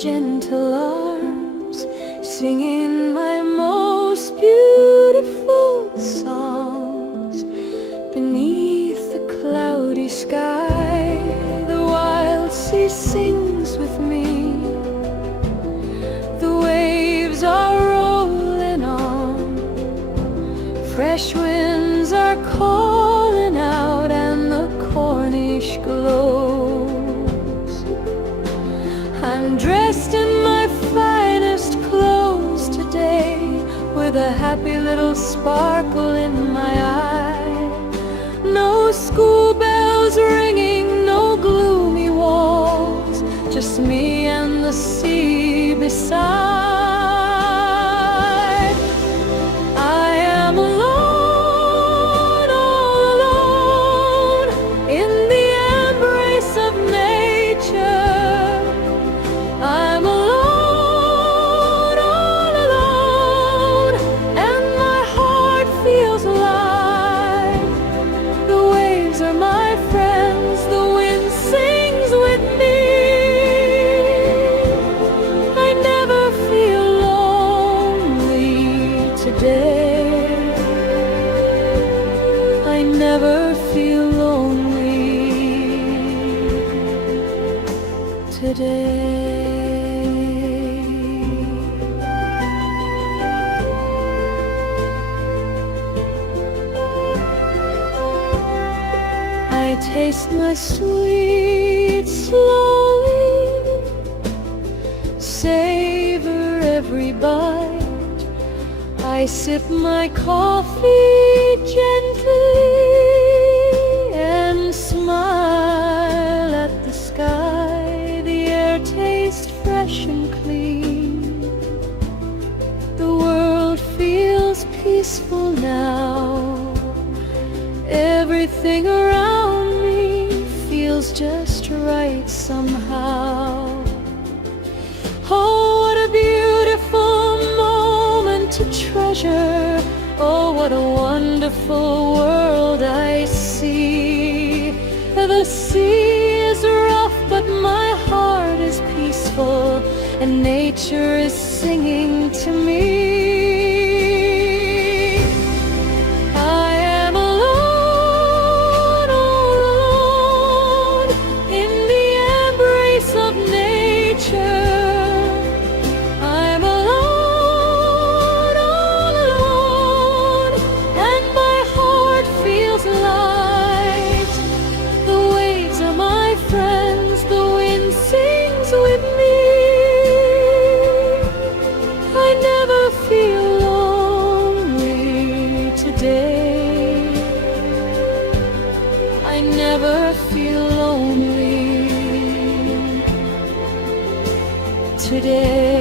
gentle arms, singing my most beautiful songs. Beneath the cloudy sky, the wild sea sings with me. The waves are rolling on, fresh winds are calling out, and the Corniche glows. I'm dressed in my finest clothes today, with a happy little sparkle in my eye. No school bells ringing, no gloomy walls, just me and the sea beside. I am alone, all alone, in the embrace of nature. I'm alone, all alone, and my heart feels alive. The waves are my friends, the wind sings with me. I never feel lonely today. I never feel lonely today. I taste my sweets slowly, savor every bite. I sip my coffee gently and smile at the sky. The air tastes fresh and clean. The world feels peaceful now. Everything around me feels just right somehow. Oh, what a beautiful moment to treasure. Oh, what a wonderful world I see. The sea is rough, but my heart is peaceful, and nature is singing to me. I never feel lonely today.